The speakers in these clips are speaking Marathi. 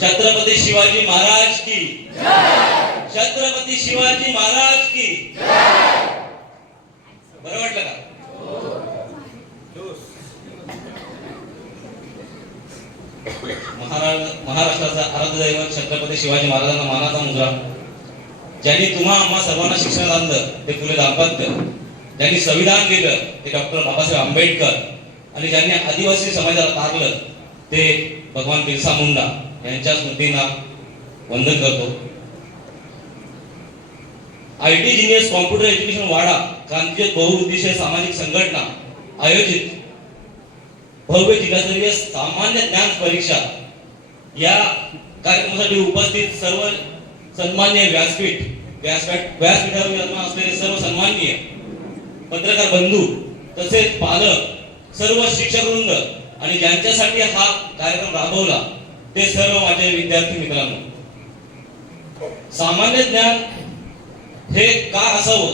छत्रपती शिवाजी महाराज की छत्रपती शिवाजी महाराज की बरं वाटलं का? महाराज महाराष्ट्राचा आराध्य दैवत छत्रपती शिवाजी महाराजांना मानाचा मुद्रा. ज्यांनी तुम्हा आम्हा सर्वांना शिक्षण आणलं ते फुले दाम्पत्य. ज्यांनी संविधान केलं ते डॉक्टर बाबासाहेब आंबेडकर. आणि ज्यांनी आदिवासी समाजाला तारलं ते भगवान बिरसा मुंडा. यांच्या स्मृतींना वंदन करतो. I T genius computer education Wada क्रांतीय बहुउद्देशीय सामाजिक संघटना आयोजित. भव्य जिल्हास्तरीय सामान्य ज्ञान परीक्षा. या कार्यक्रमासाठी उपस्थित सर्व सन्मान्य व्यासपीठ व्यासपीठ व्यासपीठावर विराजमान असलेले सर्व सन्माननीय पत्रकार बंधू तसेच पालक सर्व शिक्षक वृंद आणि ज्यांच्यासाठी हा कार्यक्रम राबवला ते सर्व माझे विद्यार्थी मित्रांनो सामान्य ज्ञान हे का असावं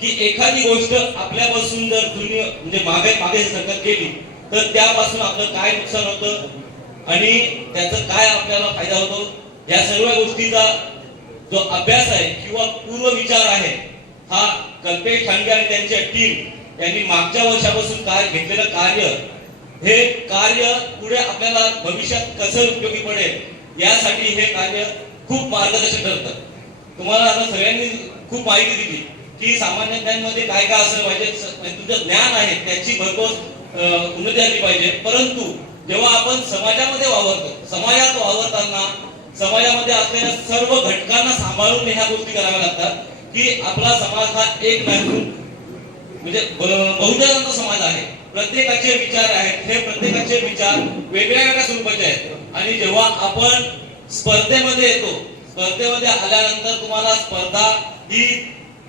की एखादी गोष्ट आपल्यापासून जर जुनी म्हणजे मागे मागे सरकत गेली तर त्यापासून आपलं काय नुकसान होतं आणि त्याचा काय आपल्याला फायदा होतो? या सर्व गोष्टीचा जो अभ्यास आहे किंवा पूर्व विचार आहे हा कल्पेश खांडे आणि त्यांच्या टीम यांनी मागच्या वर्षापासून काय घेतलेलं कार्य हे कार्य पुढे आपल्याला भविष्यात कसं उपयोगी पडेल यासाठी हे कार्य खूप मार्गदर्शक ठरतं तुम्हाला आता सगळ्यांनी खूप माहिती दिली की सामान्य ज्ञानमध्ये काय काय असलं पाहिजे म्हणजे तुमचं ज्ञान आहे त्याची भरपूर उन्नती झाली पाहिजे. परंतु जेव्हा आपण समाजामध्ये वावरतो समाजात वावरताना समाजामध्ये असलेल्या सर्व घटकांना सांभाळून ह्या गोष्टी कराव्या लागतात की आपला समाज हा एक नसून म्हणजे बहुजनांचा समाज आहे. प्रत्येकाचे विचार आहेत. हे प्रत्येकाचे विचार वेगळ्या वेगळ्या स्वरूपाचे आहेत. आणि जेव्हा आपण स्पर्धेमध्ये येतो स्पर्धेमध्ये आल्यानंतर तुम्हाला स्पर्धा ही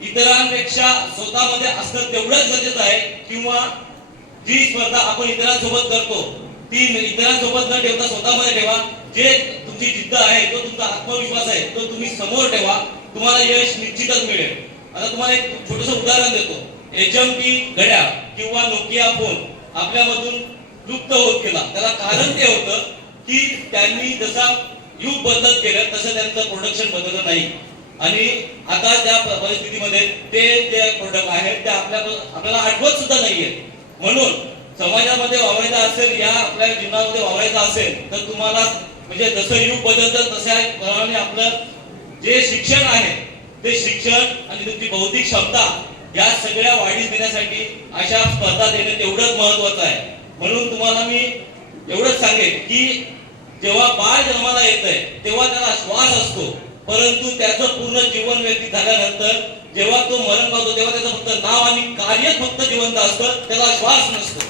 इतरांपेक्षा स्वतःमध्ये असणं तेवढंच गरजेचं आहे. किंवा जी स्पर्धा आपण इतरांसोबत करतो ती इतरांसोबत न ठेवता स्वतःमध्ये ठेवा. जे तुमची जिद्द आहे तो तुमचा आत्मविश्वास आहे तो तुम्ही समोर ठेवा. तुम्हाला यश निश्चितच मिळेल. आता तुम्हाला एक छोटस उदाहरण देतो. एच एम टी घड्याळ किंवा नोकिया फोन आपल्यामधून लुप्त होत गेला. त्याला कारण ते होतं की त्यांनी जसा युग बदलत गेलं तसं त्यांचं प्रोडक्शन बदललं नाही. आणि आता त्या परिस्थितीमध्ये ते जे प्रोडक्ट आहेत ते आपल्या आपल्याला आठवत सुद्धा नाहीये. म्हणून समाजामध्ये वावरायचा असेल या आपल्या जीवनामध्ये वावरायचा असेल तर तुम्हाला म्हणजे जसं युग बदलतं तशा प्रमाणे आपलं जे शिक्षण आहे ते शिक्षण आणि तुमची बौद्धिक क्षमता या सगळ्या वाढीस देण्यासाठी अशा स्पर्धा देणं तेवढंच महत्वाचं आहे. म्हणून तुम्हाला मी एवढंच सांगेन की जेव्हा बाळ जन्माला येत आहे तेव्हा त्याला श्वास असतो. परंतु त्याचं पूर्ण जीवन व्यतीत झाल्यानंतर जेव्हा तो मरण पावतो तेव्हा त्याचं फक्त नाव आणि कार्य फक्त जिवंत असतं त्याला श्वास नसतो.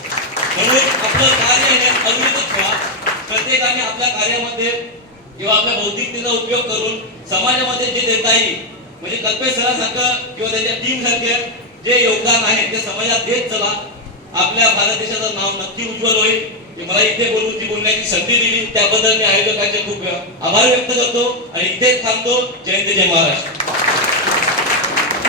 म्हणून आपलं कार्य हे अविरत ठेवा. प्रत्येकाने आपल्या कार्यामध्ये किंवा आपल्या बौद्धिकतेचा उपयोग करून समाजामध्ये जे देता येईल म्हणजे कल्पेश सरांसारखं किंवा त्यांच्या टीम सारखे जे योगदान आहे ते समाजात देत चला. आपल्या भारत देशाचं नाव नक्की उज्ज्वल होईल. मला इथे बोलून ती बोलण्याची संधी दिली त्याबद्दल मी आयोजकांचे खूप आभार व्यक्त करतो. आणि इथेच थांबतो. जयंत जय महाराष्ट्र.